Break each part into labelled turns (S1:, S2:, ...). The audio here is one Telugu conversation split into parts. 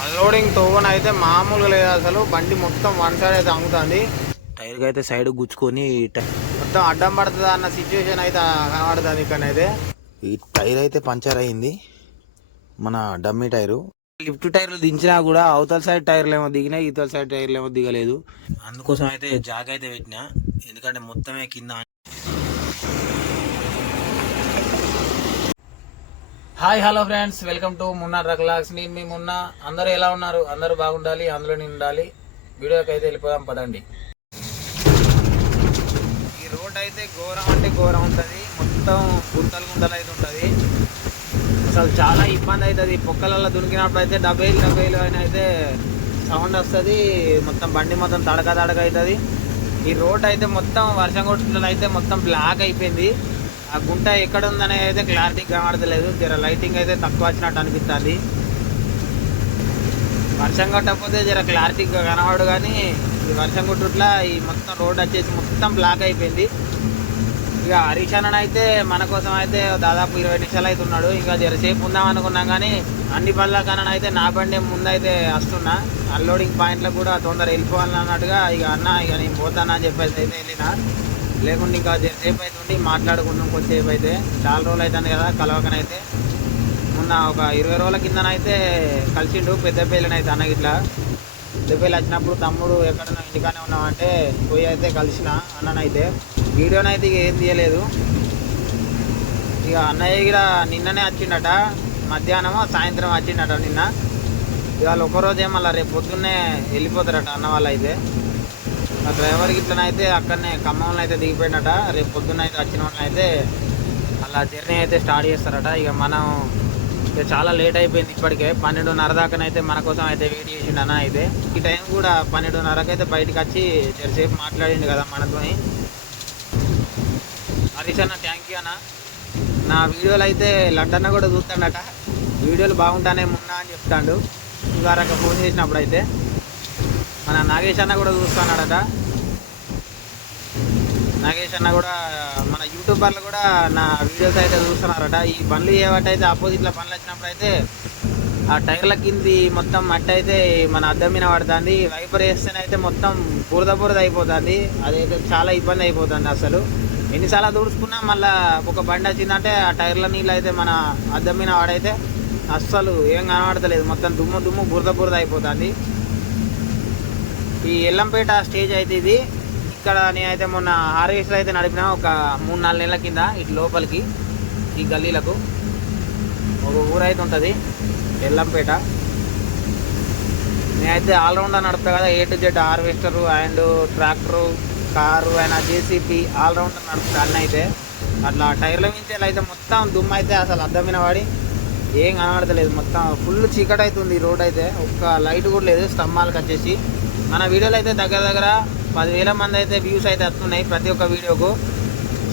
S1: అన్లోడింగ్ తోవన అయితే మామూలుగా లేదు అసలు. బండి మొత్తం వన్ సైడ్ అయితే అమ్ముతుంది. టైర్కి అయితే సైడ్ గుచ్చుకొని మొత్తం అడ్డం పడుతుంది అన్న సిచ్యువేషన్ అయితే కనబడుతుంది ఇక్కడ అయితే ఈ టైర్ అయితే పంచర్ అయింది. మన డమ్మీ టైరు లిఫ్ట్ టైర్లు దించినా కూడా అవతల సైడ్ టైర్లు ఏమో దిగినాయి ఇవతల సైడ్ టైర్లు ఏమో దిగలేదు. అందుకోసం అయితే జాగ్ అయితే పెట్టినా. ఎందుకంటే మొత్తమే కింద hi hello friends. Welcome to Munna రక్లాక్స్ నేను మీ మున్నా. అందరూ ఎలా ఉన్నారు? అందరూ బాగుండాలి అందులో నేను ఉండాలి. వీడియోకి అయితే వెళ్ళిపోదాం పదండి. ఈ రోడ్ అయితే ఘోరం అంటే ఘోరం ఉంటుంది. మొత్తం గుంతలు గుంతలు అయితే ఉంటుంది. అసలు చాలా ఇబ్బంది అవుతుంది. పొక్కలలో దునికినప్పుడు అయితే డబ్బైలు డబ్బైలు అని అయితే సౌండ్ వస్తుంది. మొత్తం బండి మొత్తం తడక తడక అవుతుంది. ఈ రోడ్ అయితే మొత్తం వర్షం కొట్టుకుంటే అయితే మొత్తం బ్లాక్ అయిపోయింది. ఆ గుంట ఎక్కడ ఉందనే అయితే క్లారిటీ కనబడతలేదు. జర లైటింగ్ అయితే తక్కువ వచ్చినట్టు అనిపిస్తుంది. వర్షం కొట్టకపోతే జర క్లారిటీగా కనబడు కానీ ఈ వర్షం కొట్టుట్లా ఈ మొత్తం రోడ్ వచ్చేసి మొత్తం బ్లాక్ అయిపోయింది. ఇక హరీష్ అన్న అయితే మన కోసం అయితే దాదాపు ఇరవై నిమిషాలు అయితే ఉన్నాడు. ఇంకా జరసేపు ఉందాం అనుకున్నాం కానీ అన్ని బండ్ల కన్నా అయితే నా బండి ముందైతే వస్తున్నా. అన్లోడింగ్ పాయింట్లో కూడా తొందర వెళ్ళిపోవాలని అన్నట్టుగా ఇక అన్న ఇక నేను పోతానా అని చెప్పేసి అయితే వెళ్ళినా. లేకుంటే ఇంకా సేపు అయితే ఉండి మాట్లాడుకున్నాం కొద్దిసేపు అయితే చాలా రోజులు అవుతుంది కదా కలవకనైతే. మొన్న ఒక ఇరవై రోజుల కిందనైతే కలిసిండు పెద్దపల్లిని అయితే అన్న ఇట్లా పెద్దపల్లి వచ్చినప్పుడు తమ్ముడు ఎక్కడన్నా ఇంటికానే ఉన్నామంటే పోయి అయితే కలిసిన అన్ననైతే. వీడియోనైతే ఇక ఏం తీయలేదు. ఇక అన్నయ్య కూడా నిన్ననే వచ్చిండట. మధ్యాహ్నం సాయంత్రం వచ్చిండట నిన్న. ఇవాళ ఒకరోజే మళ్ళీ రేపు పొద్దున్నే వెళ్ళిపోతారట అన్న వాళ్ళు అయితే ఆ డ్రైవర్ ఇట్లనైతే అక్కడనే ఖమ్మంలో అయితే దిగిపోయినట రేపు పొద్దున్న అయితే వచ్చిన వాళ్ళని అయితే అలా జర్నీ అయితే స్టార్ట్ చేస్తారట. ఇక మనం ఇక చాలా లేట్ అయిపోయింది ఇప్పటికే. పన్నెండున్నర దాకానైతే మన కోసం అయితే వెయిట్ చేసిండు అన్న అయితే. ఈ టైం కూడా పన్నెండున్నరకు అయితే బయటకు వచ్చి జరసేపు మాట్లాడిండు కదా మనతోని. హరీష్ అన్న థ్యాంక్ యూ అన్న. నా వీడియోలు అయితే లడ్డన్న కూడా చూస్తాడట. వీడియోలు బాగుంటానే ఉన్నా అని చెప్తాడు. ఇవారక ఫోన్ చేసినప్పుడు అయితే మన నాగేష్ అన్న కూడా చూస్తున్నాడట. నాగేష్ అన్న కూడా మన యూట్యూబర్లు కూడా నా వీడియోస్ అయితే చూస్తున్నారట. ఈ బండ్లు ఏవటైతే ఆపోజిట్లో బండ్లు వచ్చినప్పుడు అయితే ఆ టైర్ల కింది మొత్తం మట్టి అయితే మన అద్దం మీద పడుతుంది. వైపర్ వేస్తేనైతే మొత్తం బురద బురద అయిపోతుంది. అదైతే చాలా ఇబ్బంది అయిపోతుంది అసలు. ఎన్నిసార్లు దూడుచుకున్నా మళ్ళీ ఒక బండి వచ్చిందంటే ఆ టైర్ల నీళ్ళు అయితే మన అద్దం మీద వాడైతే అస్సలు ఏం కనబడతలేదు. మొత్తం దుమ్ము దుమ్ము బురద బురద అయిపోతుంది. ఈ ఎల్లంపేట స్టేజ్ అయితే ఇది. ఇక్కడ నేనైతే మొన్న హార్వెస్టర్ అయితే నడిపిన ఒక మూడు నాలుగు నెలల కింద ఇటు లోపలికి ఈ గల్లీలకు. ఒక ఊరైతే ఉంటుంది ఎల్లంపేట. నేనైతే ఆల్రౌండర్ నడుపుతా కదా A to Z harvester and tractor car అయినా జేసీపీ ఆల్రౌండర్ నడుపుతా అన్న అయితే అట్లా టైర్ల మించి అయితే మొత్తం దుమ్ము అయితే అసలు అద్దమైన వాడి ఏం కనబడతలేదు. మొత్తం ఫుల్ చీకటి అవుతుంది ఈ రోడ్ అయితే. ఒక్క లైట్ కూడా లేదు స్తంభాలకు వచ్చేసి మన వీడియోలు అయితే దగ్గర దగ్గర పదివేల మంది అయితే వ్యూస్ అయితే వస్తున్నాయి ప్రతి ఒక్క వీడియోకు.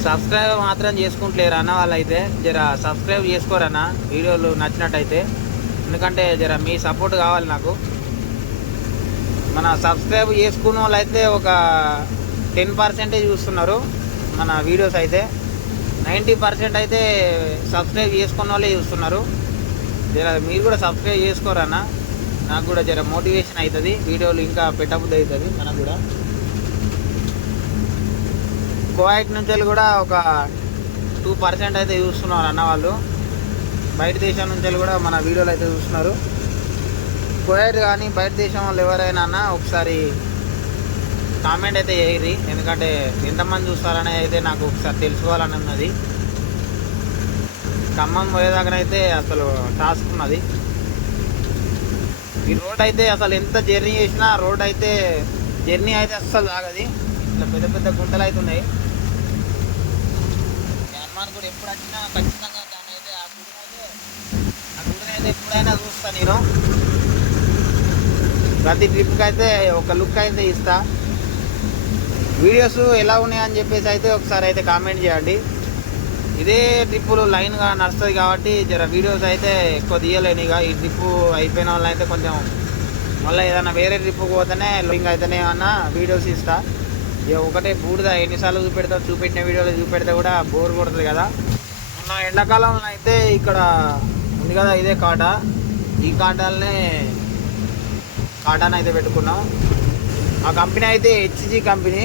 S1: సబ్స్క్రైబ్ మాత్రం చేసుకుంటలేరు అన్న వాళ్ళైతే. జర సబ్స్క్రైబ్ చేసుకోరన్న వీడియోలు నచ్చినట్టయితే. ఎందుకంటే జర మీ సపోర్ట్ కావాలి నాకు. మన సబ్స్క్రైబ్ చేసుకున్న వాళ్ళు అయితే ఒక టెన్ పర్సెంటే చూస్తున్నారు మన వీడియోస్ అయితే. నైంటీ పర్సెంట్ అయితే సబ్స్క్రైబ్ చేసుకున్న వాళ్ళే చూస్తున్నారు. జర మీరు కూడా సబ్స్క్రైబ్ చేసుకోరన్నా నాకు కూడా జర మోటివేషన్ అవుతుంది వీడియోలు ఇంకా పెట్టబుద్ధి అవుతుంది మనకు కూడా. కోవైట్ నుంచి కూడా ఒక టూ పర్సెంట్ అయితే చూస్తున్నారు అన్న వాళ్ళు. బయట దేశం నుంచి కూడా మన వీడియోలు అయితే చూస్తున్నారు. కోవైట్ కానీ బయట దేశం వాళ్ళు ఎవరైనా అన్న ఒకసారి కామెంట్ అయితే చేయరు ఎందుకంటే ఎంతమంది చూస్తారనే అయితే నాకు ఒకసారి తెలుసుకోవాలని ఉన్నది. ఖమ్మం పోయేదాకనైతే అసలు టాస్క్ ఉన్నది. ఈ రోడ్ అయితే అసలు ఎంత జర్నీ చేసినా రోడ్ అయితే జర్నీ అయితే అస్సలు ఆగది. ఇట్లా పెద్ద పెద్ద గుంటలు అయితే ఉన్నాయి. హనుమాన్ కూడా ఎప్పుడు వచ్చినా ఖచ్చితంగా దాని అయితే ఆ గుడిని అయితే ఆ గుడిని అయితే ఎప్పుడైనా చూస్తా నేను. ప్రతి ట్రిప్కి అయితే ఒక లుక్ అయితే ఇస్తా. వీడియోస్ ఎలా ఉన్నాయని చెప్పేసి అయితే ఒకసారి అయితే కామెంట్ చేయండి. ఇదే ట్రిప్పులు లైన్గా నడుస్తుంది కాబట్టి జర వీడియోస్ అయితే ఎక్కువ తీయలేను ఇక. ఈ ట్రిప్పు అయిపోయిన వాళ్ళు అయితే కొంచెం మళ్ళీ ఏదైనా వేరే ట్రిప్ పోతేనే లింక్ అయితేనే ఏమన్నా వీడియోస్ ఇస్తా. ఇక ఒకటే బూడిద ఎన్నిసార్లు చూపెడతా చూపెట్టిన వీడియోలు చూపెడితే కూడా బోర్ కొడుతుంది కదా. మొన్న ఎండాకాలంలో అయితే ఇక్కడ ఉంది కదా ఇదే కాట. ఈ కాటాలనే కాటాన్ అయితే పెట్టుకున్నాం. ఆ కంపెనీ అయితే హెచ్జీ కంపెనీ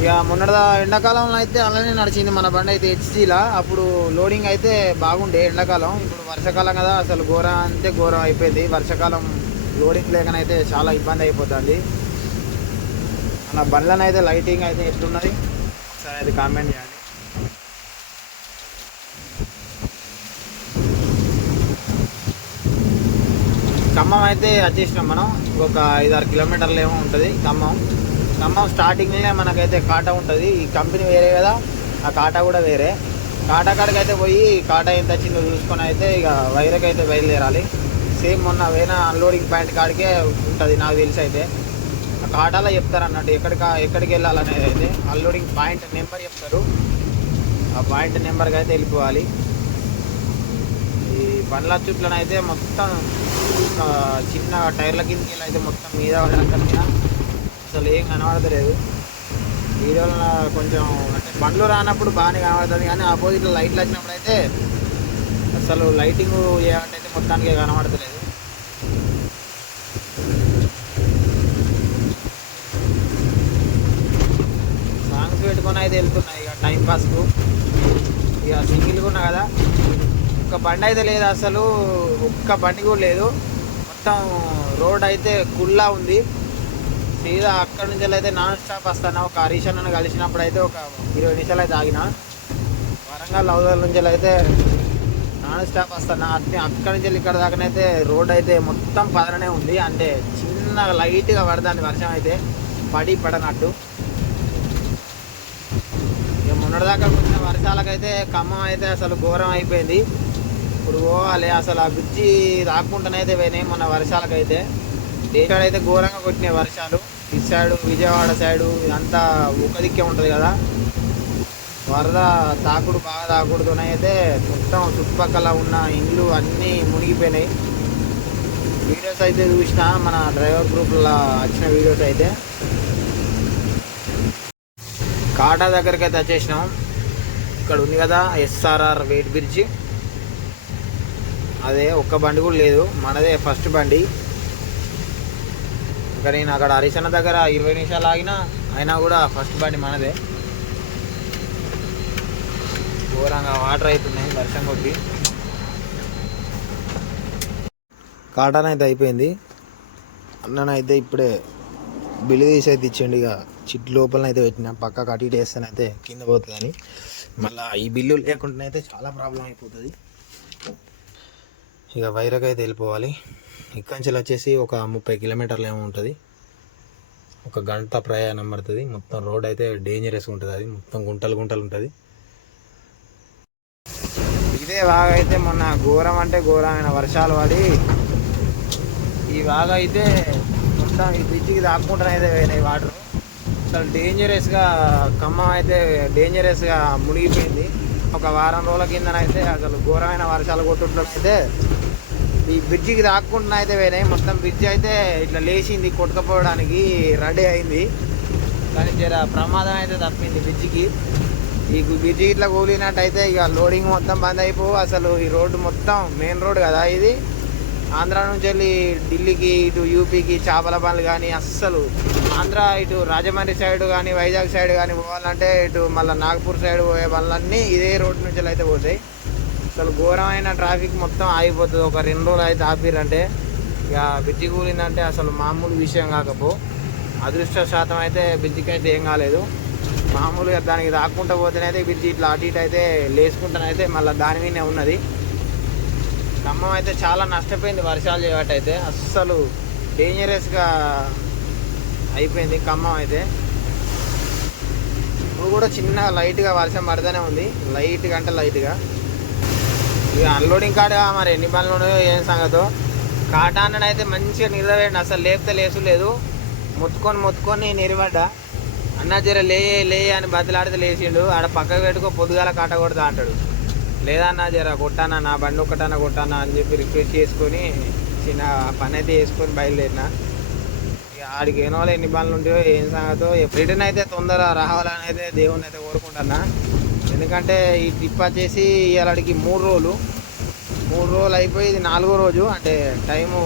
S1: ఇక మొన్నటి ఎండాకాలంలో అయితే అలానే నడిచింది మన బండి అయితే హెచ్జీలా అప్పుడు లోడింగ్ అయితే బాగుండే ఎండాకాలం. ఇప్పుడు వర్షాకాలం కదా అసలు ఘోరం అంతే ఘోరం అయిపోయింది. వర్షాకాలం లోడింగ్ లేకనైతే చాలా ఇబ్బంది అయిపోతుంది. మన బండ్లను అయితే లైటింగ్ అయితే ఎట్లున్నది? సరే అది కామెంట్ చేయండి. ఖమ్మం అయితే వచ్చేసినాం మనం. ఒక ఐదారు కిలోమీటర్లు ఏమో ఉంటుంది ఖమ్మం. ఖమ్మం స్టార్టింగ్లోనే మనకైతే కాటా ఉంటుంది. ఈ కంపెనీ వేరే కదా ఆ కాటా కూడా వేరే. కాటా కాడకైతే పోయి కాటా ఎంత వచ్చిందో చూసుకొని అయితే ఇక వైరకి అయితే బయలుదేరాలి. సేమ్ మొన్న వేనా అన్లోడింగ్ పాయింట్ కాడికే ఉంటుంది నాకు తెలిసి అయితే. ఆ కాటాలో చెప్తారు అన్నట్టు ఎక్కడికి ఎక్కడికి వెళ్ళాలనేది అయితే. అన్లోడింగ్ పాయింట్ నెంబర్ చెప్తారు. ఆ పాయింట్ నెంబర్కి అయితే వెళ్ళిపోవాలి. ఈ బండ్ల చుట్లను అయితే మొత్తం చిన్న టైర్ల కిందకి వెళ్ళి అయితే మొత్తం మీద పడకుండా అసలు ఏం కనబడతలేదు. వీడియోలో కొంచెం అంటే బండ్లు రానప్పుడు బాగానే కనబడుతుంది కానీ ఆపోజిట్లో లైట్లు వచ్చినప్పుడు అయితే అసలు లైటింగ్ ఏమంటే అయితే మొత్తానికి కనబడతలేదు. సాంగ్స్ పెట్టుకొని అయితే వెళ్తున్నాయి ఇక టైం పాస్కు. ఇక సింగిల్గా ఉన్నా కదా. ఒక్క బండి అయితే లేదు అసలు. ఒక్క బండి కూడా లేదు. మొత్తం రోడ్ అయితే కుల్లా ఉంది. సీదా అక్కడ నుంచి అయితే నాన్ స్టాప్ వస్తాను? ఒక హరీష్ అన్నను కలిసినప్పుడు అయితే ఒక ఇరవై నిమిషాలు అయితే ఆగిన. వరంగల్ అవతల నుంచి అయితే నాన్ స్టాప్ వస్తాను? అట్నే అక్కడి నుంచి ఇక్కడ దాకానైతే రోడ్ అయితే మొత్తం పదననే ఉంది. అంటే చిన్న లైట్గా పడదాన్ని వర్షం అయితే. పడి పడనట్టు. ఇక మొన్నటిదాకా వచ్చిన వర్షాలకైతే ఖమ్మం అయితే అసలు ఘోరం అయిపోయింది. ఇప్పుడు పోవాలి. అసలు ఆ బ్రిడ్జి రాకుండానైతే పోయినాయి మొన్న వర్షాలకైతే. దేశాడు అయితే ఘోరంగా కొట్టినాయి వర్షాలు. ఇటు సైడు విజయవాడ సైడు ఇదంతా ఒక దిక్కే ఉంటుంది కదా. వరద తాకుడు బాగా తాకుడుతోనే అయితే మొత్తం చుట్టుపక్కల ఉన్న ఇండ్లు అన్నీ మునిగిపోయినాయి. వీడియోస్ అయితే చూసిన మన డ్రైవర్ గ్రూప్లో వచ్చిన వీడియోస్ అయితే. కాటా దగ్గరికి అయితే వచ్చేసినాం. ఇక్కడ ఉంది కదా ఎస్ఆర్ఆర్ వెయిట్ బ్రిడ్జి అదే ఒక్క బండి కూడా లేదు. మనదే ఫస్ట్ బండి. ఇంకా నేను అక్కడ హరిశన్న దగ్గర ఇరవై నిమిషాలు ఆగినా అయినా కూడా ఫస్ట్ బండి మనదే. ఘోరంగా వాటర్ అవుతున్నాయి వర్షం కొద్ది. కాటన్ అయితే అయిపోయింది. అన్ననైతే ఇప్పుడే బిల్లు తీసి అయితే ఇచ్చేయండి ఇక. చిట్ లోపలనైతే అయితే పెట్టిన పక్క అటు ఇటు వేస్తానైతే కింద పోతుందని. మళ్ళీ ఈ బిల్లు లేకుండా అయితే చాలా ప్రాబ్లం అయిపోతుంది. ఇక వైరకైతే అయితే వెళ్ళిపోవాలి. ఇక్కడి నుంచి వచ్చేసి ఒక ముప్పై కిలోమీటర్లు ఏమో ఉంటుంది. ఒక గంట ప్రయాణం పడుతుంది. మొత్తం రోడ్ అయితే డేంజరస్ ఉంటుంది. అది మొత్తం గుంటలు గుంటలు ఉంటుంది. ఇదే బాగా అయితే మొన్న ఘోరం అంటే ఘోరమైన వర్షాలు పడి ఈ బాగా అయితే మొత్తం ఈ బ్రిడ్జికి దాక్కుంటానే అయితే పోయినాయి వాటర్. అసలు డేంజరస్గా ఖమ్మం అయితే డేంజరస్గా మునిగిపోయింది. ఒక వారం రోజుల కిందనైతే అసలు ఘోరమైన వర్షాలు కొట్టుట్లయితే ఈ బ్రిడ్జికి దాక్కుండా అయితే పోయినాయి మొత్తం బ్రిడ్జ్ అయితే ఇట్లా లేచింది కొట్టుకపోవడానికి రెడీ అయింది. కానీ జర ప్రమాదం అయితే తప్పింది బ్రిడ్జికి ఈ బ్రిడ్జి ఇట్లా కూలినట్టయితే ఇక లోడింగ్ మొత్తం బంద్ అయిపో అసలు ఈ రోడ్డు మొత్తం మెయిన్ రోడ్ కదా ఇది. ఆంధ్ర నుంచి వెళ్ళి ఢిల్లీకి ఇటు యూపీకి చేపల పనులు కానీ అస్సలు ఆంధ్ర ఇటు రాజమండ్రి సైడ్ కానీ వైజాగ్ సైడ్ కానీ పోవాలంటే ఇటు మళ్ళీ నాగపూర్ సైడ్ పోయే పనులన్నీ ఇదే రోడ్డు నుంచి అయితే పోతాయి. అసలు ఘోరమైన ట్రాఫిక్ మొత్తం ఆగిపోతుంది. ఒక రెండు రోజులు అయితే ఆపిరంటే ఇక బ్రిడ్జి కూలిందంటే అసలు మామూలు విషయం కాకపో. అదృష్ట శాతం అయితే బ్రిడ్జికి అయితే ఏం కాలేదు. మామూలుగా దానికి రాకుండా పోతేనైతే బ్రిడ్జి ఇట్లా అటు ఇటు అయితే లేచుకుంటానైతే మళ్ళీ దాని మీదనే ఉన్నది. ఖమ్మం అయితే చాలా నష్టపోయింది వర్షాలు చేయబట్టయితే. అస్సలు డేంజరస్గా అయిపోయింది ఖమ్మం అయితే. ఇప్పుడు కూడా చిన్న లైట్గా వర్షం పడుతూనే ఉంది. లైట్గా అంటే లైట్గా ఇక అన్లోడింగ్ కాడ మరి ఎన్ని పనులు ఉన్నాయో ఏం సంగతో? కాటాన్న అయితే మంచిగా నిలవేయండి అసలు లేపితే లేసు లేదు ముత్తుకొని మొత్తుకొని నిలబడ్డా. అన్న జర లే లే అని బతిలాడితే లేచిండు. ఆడ పక్కకు పెట్టుకో పొద్దుగాల కాట కొడతా అంటాడు. లేదన్నా జర కొట్టానా నా బండి ఒక్కటన్నా కొట్టానా అని చెప్పి రిక్వెస్ట్ చేసుకొని చిన్న పని అయితే చేసుకొని బయలుదేరిన. ఇక ఆడికి ఏనో ఎన్ని పనులు ఉంటాయో ఏం సంగతో. రిటర్న్ అయితే తొందర రావాలని అయితే దేవుని అయితే కోరుకుంటున్నా. ఎందుకంటే ఈ ట్రిప్ వచ్చేసి ఇవాళకి మూడు రోజులు. మూడు రోజులు అయిపోయి ఇది నాలుగో రోజు. అంటే టైము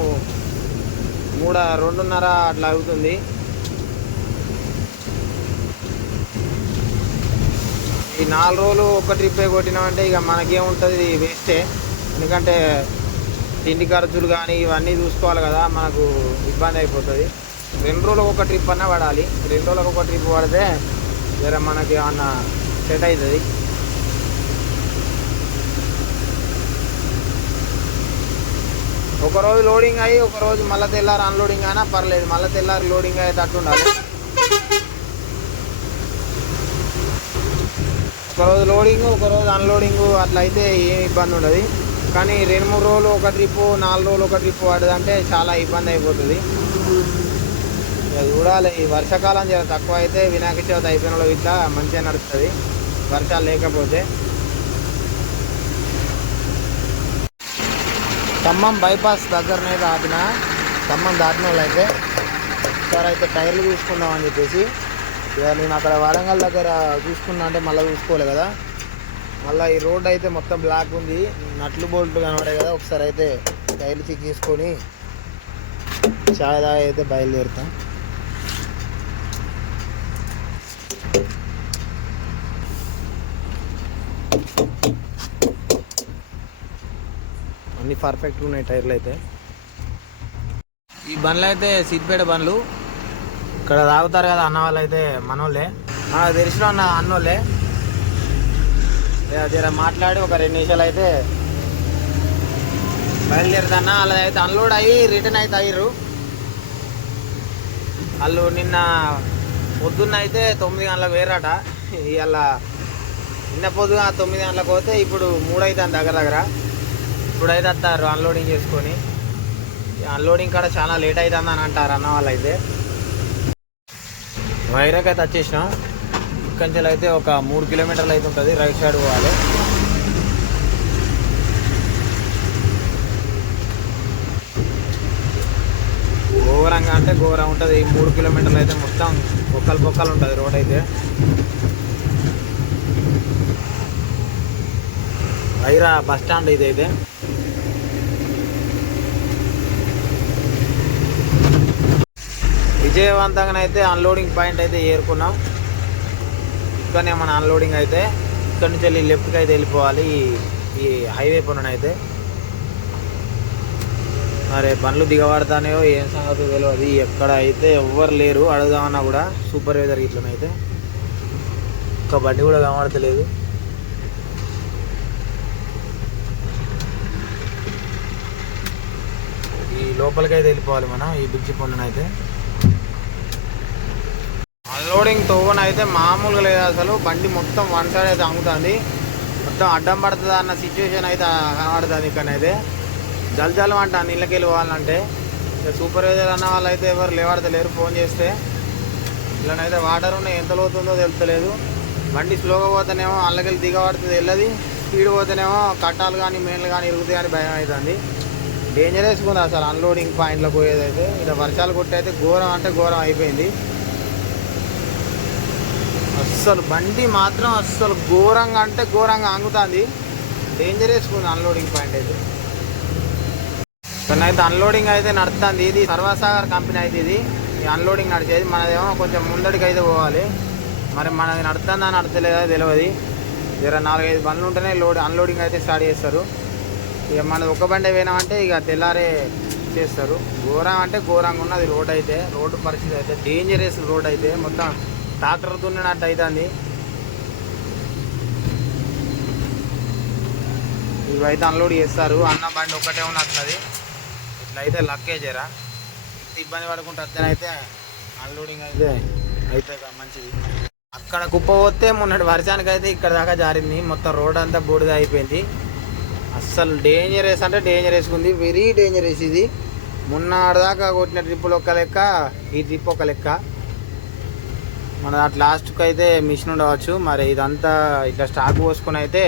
S1: మూడ రెండున్నర అట్లా అవుతుంది. ఈ నాలుగు రోజులు ఒక ట్రిప్పే కొట్టినామంటే ఇక మనకేముంటుంది వేస్టే ఎందుకంటే తిండి ఖర్చులు కానీ ఇవన్నీ చూసుకోవాలి కదా మనకు ఇబ్బంది అయిపోతుంది. రెండు రోజులకు ఒక ట్రిప్ అన్నా పడాలి. రెండు రోజులకు ఒక ట్రిప్ పడితే జర మనకి ఏమన్నా సెట్ అవుతుంది. ఒకరోజు లోడింగ్ అయ్యి ఒక రోజు మళ్ళీ తెల్లారి అన్లోడింగ్ అయినా పర్లేదు. మళ్ళీ తెల్లారి లోడింగ్ అయ్యేటట్టు ఉండాలి ఒక రోజు లోడింగ్ ఒక రోజు అన్లోడింగ్ అట్లా అయితే ఏం ఇబ్బంది ఉండదు. కానీ రెండు మూడు రోజులు ఒక ట్రిప్పు నాలుగు రోజులు ఒక ట్రిప్ పడదంటే చాలా ఇబ్బంది అయిపోతుంది. చూడాలి ఈ వర్షాకాలం జర తక్కువ అయితే వినాయక చవితి అయిపోయిన వాళ్ళు ఇట్లా మంచిగా నడుస్తుంది. వర్షాలు లేకపోతే. ఖమ్మం బైపాస్ దగ్గరనే దాటిన ఖమ్మం దాటిన వాళ్ళు అయితే ఒకసారి అయితే టైర్లు చూసుకుందాం అని చెప్పేసి ఇక నేను అక్కడ వరంగల్ దగ్గర చూసుకున్నా అంటే మళ్ళీ చూసుకోలే కదా. మళ్ళీ ఈ రోడ్ అయితే మొత్తం బ్లాక్ ఉంది. నట్లు బోల్ట్ కనబడే కదా ఒకసారి అయితే టైర్లు చెక్ చేసుకొని చాయ్ దాగా అయితే బయలుదేరుతాం. అన్ని పర్ఫెక్ట్ ఉన్నాయి టైర్లు అయితే. ఈ బండ్లు అయితే సిద్దిపేట బండ్లు. ఇక్కడ తాగుతారు కదా అన్న వాళ్ళు అయితే మనోళ్ళే. మనకు తెలిసిన అన్న అన్నోళ్ళే. జరా జర మాట్లాడి ఒక రెండు నిమిషాలు అయితే బయలుదేరుతాన్న వాళ్ళది అయితే అన్లోడ్ అయ్యి రిటర్న్ అయితే అయ్యారు వాళ్ళు నిన్న పొద్దున్న అయితే తొమ్మిది గంటలకు వేరట ఇవాళ నిన్న పొద్దున తొమ్మిది గంటలకు పోతే ఇప్పుడు మూడు అవుతుంది దగ్గర దగ్గర. ఇప్పుడైతే వస్తారు అన్లోడింగ్ చేసుకొని అన్లోడింగ్ కాడ చాలా లేట్ అవుతుంది అని అంటారు అన్న వాళ్ళు అయితే వైరాగ్ అయితే వచ్చేసినాం. ఇక్కడి నుంచి అయితే ఒక మూడు కిలోమీటర్లు అయితే ఉంటుంది రైట్ సైడ్ పోవాలి. ఘోరంగా అంటే ఘోరం ఉంటుంది. ఈ మూడు కిలోమీటర్లు అయితే మొత్తం బొక్కలు బొక్కలు ఉంటుంది రోడ్ అయితే. వైరా బస్ స్టాండ్ ఇది విజయవంతంగా అయితే అన్లోడింగ్ పాయింట్ అయితే ఏరుకున్నాం. ఇక్కడనే మన అన్లోడింగ్ అయితే ఇక్కడ నుంచి వెళ్ళి లెఫ్ట్కి అయితే వెళ్ళిపోవాలి ఈ- హైవే పనున అయితే. మరి బండ్లు దిగబడతానేయో ఏం సంగతి తెలియదు ఎక్కడ అయితే ఎవ్వరు లేరు అడుగుదామన్నా కూడా సూపర్ వెదర్ ఇట్లనైతే ఒక్క బండి కూడా కనబడతలేదు. ఈ లోపలికైతే వెళ్ళిపోవాలి మనం ఈ బ్రిడ్జి పొందునైతే అన్లోడింగ్ తోవన అయితే మామూలుగా లేదు అసలు. బండి మొత్తం వన్ సైడ్ అయితే అమ్ముతుంది. మొత్తం అడ్డం పడుతుంది అన్న సిచ్యువేషన్ అయితే కనబడుతుంది ఇక్కడనైతే. జల్ జలం అంట నీళ్ళకి పోవాలంటే. ఇక సూపర్వైజర్ అన్న వాళ్ళు అయితే ఎవరు లేవాడతలేరు ఫోన్ చేస్తే. ఇలానైతే వాటర్ ఉన్నాయి ఎంత లోతుందో తెలుస్తలేదు. బండి స్లోగా పోతేనేమో అల్లకెళ్ళి దిగబడుతుంది వెళ్ళది స్పీడ్ పోతేనేమో కట్టాలు కానీ మెయిన్లు కానీ ఇరుగుతాయి అని భయం అవుతుంది. డేంజరస్గా ఉంది అసలు అన్లోడింగ్ పాయింట్లో పోయేదైతే. ఇలా వర్షాలు కొట్టయితే ఘోరం అంటే ఘోరం అయిపోయింది. అస్సలు బండి మాత్రం అస్సలు ఘోరంగా అంటే ఘోరంగా ఆంగుతుంది. డేంజరస్ ఉంది అన్లోడింగ్ పాయింట్ అయితే. అయితే అన్లోడింగ్ అయితే నడుస్తుంది ఇది సర్వసాగర్ కంపెనీ అయితే ఇది. అన్లోడింగ్ నడిచేది. మనదేమో కొంచెం ముందడికి అయితే పోవాలి. మరి మనది నడుతుందా నడతలేదా తెలియదు జర నాలుగైదు బండ్లు ఉంటేనే లోడ్ అన్లోడింగ్ అయితే స్టార్ట్ చేస్తారు. ఇక మనది ఒక బండి పోయినామంటే ఇక తెల్లారే చేస్తారు. ఘోరం అంటే ఘోరంగా ఉన్నది రోడ్ అయితే రోడ్డు పరిస్థితి అయితే. డేంజరస్ రోడ్ అయితే మొత్తం. ట్రాక్టర్ దున్నినట్టు అవుతుంది ఇవైతే అన్లోడ్ చేస్తారు. అన్న బండి ఒక్కటే ఉన్నట్లది ఇట్లా అయితే లక్కేజరా ఇంత ఇబ్బంది పడుకుంటే అద్దెనైతే అన్లోడింగ్ అయితే అయితే మంచిది. అక్కడ కుప్ప పోతే మొన్నటి వర్షానికి అయితే ఇక్కడ దాకా జారింది. మొత్తం రోడ్ అంతా బూడిద అయిపోయింది. అస్సలు డేంజరస్ అంటే డేంజరస్ ఉంది. వెరీ డేంజరస్ ఇది. మొన్న దాకా కొట్టిన ట్రిప్పులు ఒక లెక్క ఈ ట్రిప్ ఒక లెక్క. మన అట్ లాస్ట్కి అయితే మిషన్ ఉండవచ్చు. మరి ఇదంతా ఇట్లా స్టాక్ పోసుకుని అయితే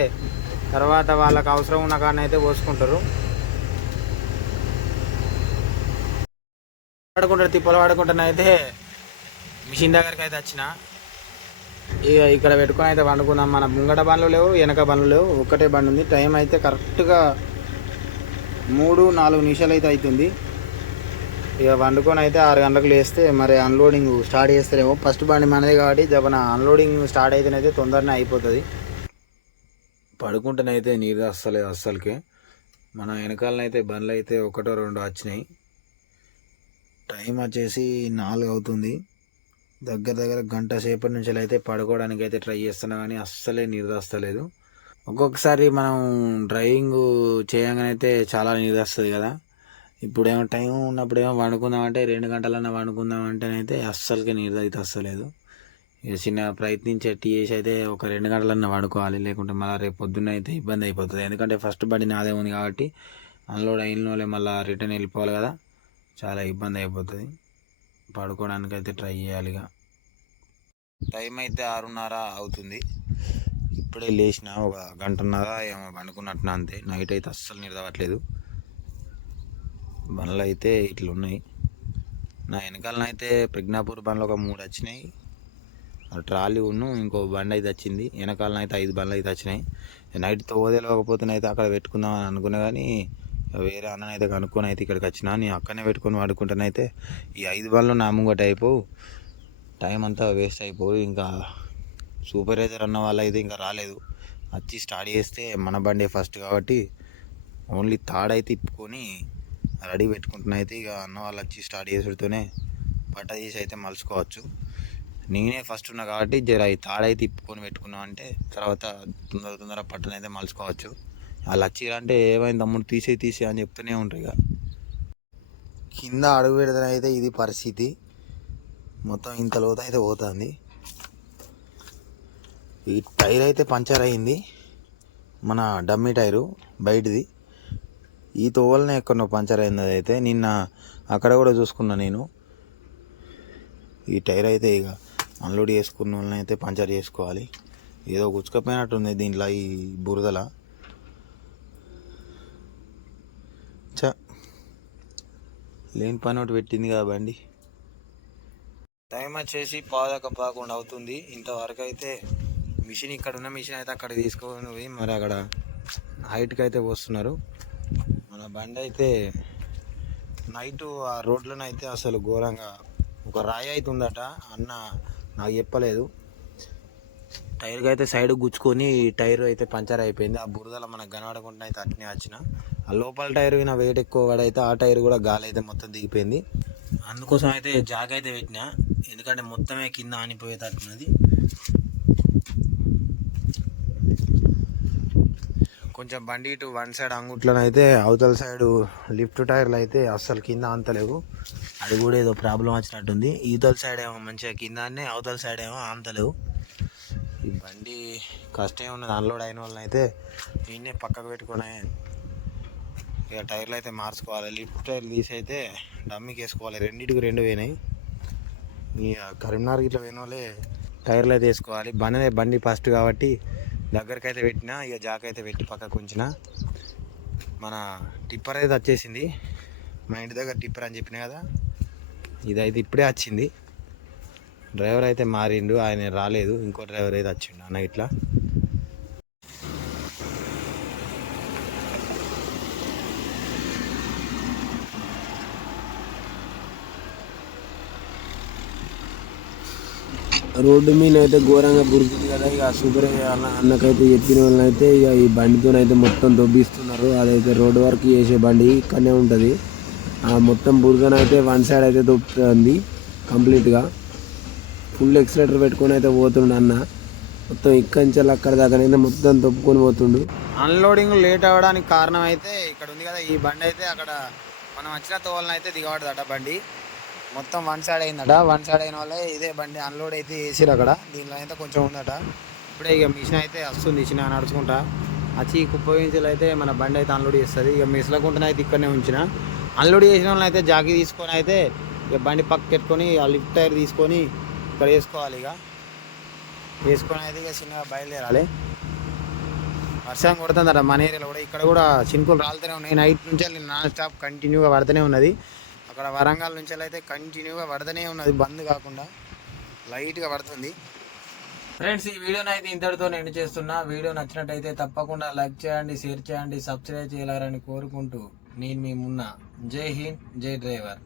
S1: తర్వాత వాళ్ళకి అవసరం ఉన్న కానీ అయితే పోసుకుంటారు. వాడుకుంటారు తిప్పలు వాడుకుంటానైతే మిషన్ దగ్గరికి అయితే వచ్చిన. ఇక ఇక్కడ పెట్టుకొని అయితే వండుకుందాం మన ముంగట బండ్లు లేవు వెనక బండ్లు లేవు ఒక్కటే బండి ఉంది. టైం అయితే కరెక్ట్గా మూడు నాలుగు నిమిషాలు అయితే అవుతుంది. ఇక వండుకొని అయితే ఆరు గంటలకు లేస్తే మరి అన్లోడింగ్ స్టార్ట్ చేస్తారేమో ఫస్ట్ బండి మనదే కాబట్టి జపన అన్లోడింగ్ స్టార్ట్ అయితేనైతే తొందరనే అయిపోతుంది. పడుకుంటేనైతే నీరు అస్సలేదు అస్సలకే. మన వెనకాలనైతే బండ్లు అయితే ఒకటో రెండో వచ్చినాయి. టైం వచ్చేసి నాలుగు అవుతుంది. దగ్గర దగ్గర గంట సేపటి నుంచి అయితే పడుకోవడానికి అయితే ట్రై చేస్తున్నా కానీ అస్సలే నీరు ఒక్కొక్కసారి మనం డ్రైవింగ్ చేయగానే అయితే చాలా నీరు కదా. ఇప్పుడేమో టైం ఉన్నప్పుడేమో వండుకుందామంటే రెండు గంటలన్నా వండుకుందామంటేనైతే అస్సలకి నీరు అయితే ఇక చిన్న ప్రయత్నించే టీ చేసి అయితే ఒక రెండు గంటలన్నా వండుకోవాలి. లేకుంటే మళ్ళీ రేపు పొద్దున్న అయితే ఇబ్బంది అయిపోతుంది. ఎందుకంటే ఫస్ట్ బండి నాదే ఉంది కాబట్టి అన్లోడ్ అయిన వాళ్ళే మళ్ళీ రిటర్న్ వెళ్ళిపోవాలి కదా. చాలా ఇబ్బంది అయిపోతుంది. పడుకోవడానికి అయితే ట్రై చేయాలి ఇక. టైం అయితే ఆరున్నర అవుతుంది. ఇప్పుడే లేచిన ఒక గంటన్నర ఏమో పండుకున్నట్టున అంతే. నైట్ అయితే అస్సలు నిద్రవట్లేదు బండ్లు అయితే ఇట్లా ఉన్నాయి నా వెనకాలనైతే ప్రజ్ఞాపూర్ బండ్లు ఒక మూడు వచ్చినాయి. ట్రాలీ ఉన్ను ఇంకో బండి అయితే వచ్చింది. వెనకాలన అయితే ఐదు బండ్లు అయితే వచ్చినాయి. నైట్ తోదలేకపోతేనైతే అక్కడ పెట్టుకుందాం అని అనుకున్నా కానీ వేరే అన్న అయితే కనుక్కొని అయితే ఇక్కడికి వచ్చిన. నేను అక్కడనే పెట్టుకొని వాడుకుంటానైతే ఈ ఐదు బండ్లు నా ముంగట అయిపోవు. టైం అంతా వేస్ట్ అయిపోవు. ఇంకా సూపర్వైజర్ అన్న వాళ్ళు అయితే ఇంకా రాలేదు. వచ్చి స్టార్ట్ చేస్తే మన బండి ఫస్ట్ కాబట్టి ఓన్లీ తాడైతే తిప్పుకొని రెడీ పెట్టుకుంటున్నా అయితే ఇక అన్న వాళ్ళు వచ్చి స్టార్ట్ చేసుడితోనే పట్ట తీసి అయితే మలుచుకోవచ్చు. నేనే ఫస్ట్ ఉన్నా కాబట్టి జర ఈ తాడైతే తిప్పుకొని పెట్టుకున్నాం అంటే తర్వాత తొందర తొందర పట్టనైతే మలుచుకోవచ్చు. వాళ్ళు వచ్చిరంటే ఏమైంది తమ్ముడు తీసే తీసే అని చెప్తూనే ఉంటారు ఇక. కింద అడుగు పెడితే అయితే ఇది పరిస్థితి. మొత్తం ఇంత లోత అయితే పోతుంది. ఈ టైర్ అయితే పంచర్ అయింది. మన డమ్మీ టైరు బయటిది. ఈ తోవలనే ఎక్కడో పంచర్ అయింది అయితే నిన్న అక్కడ కూడా చూసుకున్నా నేను. ఈ టైర్ అయితే ఇక అన్లోడ్ చేసుకున్న వాళ్ళని అయితే పంచర్ చేసుకోవాలి. ఏదో గుచ్చుకపోయినట్టుంది దీంట్లో ఈ బురదల. చ లేని పని ఒకటి పెట్టింది కదా బండి. టైం వచ్చేసి పాదక పాకుండా అవుతుంది. ఇంతవరకు అయితే మిషన్ ఇక్కడ ఉన్న మిషన్ అయితే అక్కడ తీసుకొని పోయి మరి అక్కడ హైట్కి అయితే వస్తున్నారు మన బండి అయితే నైట్ ఆ రోడ్లను అయితే అసలు ఘోరంగా ఒక రాయి అయితే ఉందట అన్న నాకు చెప్పలేదు. టైర్కి అయితే సైడ్ గుచ్చుకొని టైర్ అయితే పంచర్ అయిపోయింది. ఆ బురదలో మనకు కనబడకుండా అయితే అట్నే వచ్చిన. ఆ లోపల టైర్ నా వెయిట్ ఎక్కువ పడైతే ఆ టైర్ కూడా గాలి అయితే మొత్తం దిగిపోయింది. అందుకోసం అయితే జాగ్ అయితే పెట్టిన. ఎందుకంటే మొత్తమే కింద ఆనిపోయేటట్టున్నది కొంచెం బండి ఇటు వన్ సైడ్ అంగుట్లను అయితే అవతల సైడ్ లిఫ్ట్ టైర్లు అయితే అస్సలు కింద అంతలేవు. అది కూడా ఏదో ప్రాబ్లం వచ్చినట్టుంది. ఈతల సైడ్ ఏమో మంచిగా కింద అవతల సైడ్ ఏమో అంతలేవు. ఈ బండి కష్టం ఉన్నది అన్లోడ్ అయిన వాళ్ళని అయితే దీన్నే పక్కకు పెట్టుకునే ఇక టైర్లు అయితే మార్చుకోవాలి. లిఫ్ట్ టైర్లు తీసైతే అయితే డమ్మికి వేసుకోవాలి. రెండింటికి రెండు పోయినాయి. ఇక కరీంనగర్ ఇట్లా పోయిన వాళ్ళే టైర్లు అయితే వేసుకోవాలి. బండి బండి ఫస్ట్ కాబట్టి దగ్గరికి అయితే పెట్టిన ఇక జాక్ అయితే పెట్టి పక్కకు ఉంచిన. మన టిప్పర్ అయితే వచ్చేసింది. మా ఇంటి దగ్గర టిప్పర్ అని చెప్పిన కదా ఇదైతే ఇప్పుడే వచ్చింది. డ్రైవర్ అయితే మారిండు ఆయన రాలేదు. ఇంకో డ్రైవర్ అయితే వచ్చిండు అన్న ఇట్లా.
S2: రోడ్డు మీద అయితే ఘోరంగా గుర్తుంది కదా. ఇక సూపర్ అన్నకైతే చెప్పిన వాళ్ళని అయితే ఇక ఈ బండితో అయితే మొత్తం దొబ్బిస్తున్నారు. అదైతే రోడ్డు వరకు చేసే బండి ఇక్కడనే ఉంటుంది. ఆ మొత్తం బురదనైతే వన్ సైడ్ అయితే దొబ్బుతుంది కంప్లీట్గా. ఫుల్ ఎక్సలేటర్ పెట్టుకొని అయితే పోతుండు అన్న. మొత్తం ఇక్కడి నుంచి అక్కడ దాకానైతే మొత్తం దొబ్బుకొని పోతుండు.
S1: అన్లోడింగ్ లేట్ అవ్వడానికి కారణం అయితే ఇక్కడ ఉంది కదా. ఈ బండి అయితే అక్కడ మనం వచ్చిన తోలనైతే అయితే దిగబడదట బండి. మొత్తం వన్ సైడ్ అయిందట. వన్ సైడ్ అయిన వాళ్ళే ఇదే బండి అన్లోడ్ అయితే వేసిరు అక్కడ. దీనిలో అయితే కొంచెం ఉందట. ఇప్పుడే ఇక మిషన్ అయితే వస్తుంది చిన్న నడుచుకుంటా. వచ్చి కుప్పగించలు అయితే మన బండి అయితే అన్లోడ్ చేస్తుంది. ఇక మిస్లకుంటనే అయితే ఇక్కడనే ఉంచిన. అన్లోడ్ చేసిన వాళ్ళని అయితే జాకి తీసుకొని అయితే ఇక బండి పక్క పెట్టుకొని ఆ లిఫ్ట్ టైర్ తీసుకొని ఇక్కడ వేసుకోవాలి ఇక. వేసుకొని అయితే ఇక చిన్నగా బయలుదేరాలి. వర్షం కొడుతుందట మన ఏరియాలో కూడా. ఇక్కడ కూడా చినుకులు రాలుతూనే ఉన్నాయి. నైట్ నుంచి నాన్ స్టాప్ కంటిన్యూగా పడుతూనే ఉన్నది. అక్కడ వరంగల్ నుంచి అయితే కంటిన్యూగా పడతనే ఉన్నది బంద్ కాకుండా లైట్గా పడుతుంది. ఫ్రెండ్స్ ఈ వీడియోని అయితే ఇంతటితో నేను చేస్తున్నా. వీడియో నచ్చినట్టయితే తప్పకుండా లైక్ చేయండి షేర్ చేయండి సబ్స్క్రైబ్ చేయాలని కోరుకుంటూ నేను మీ మున్న. జై హింద్ జై డ్రైవర్.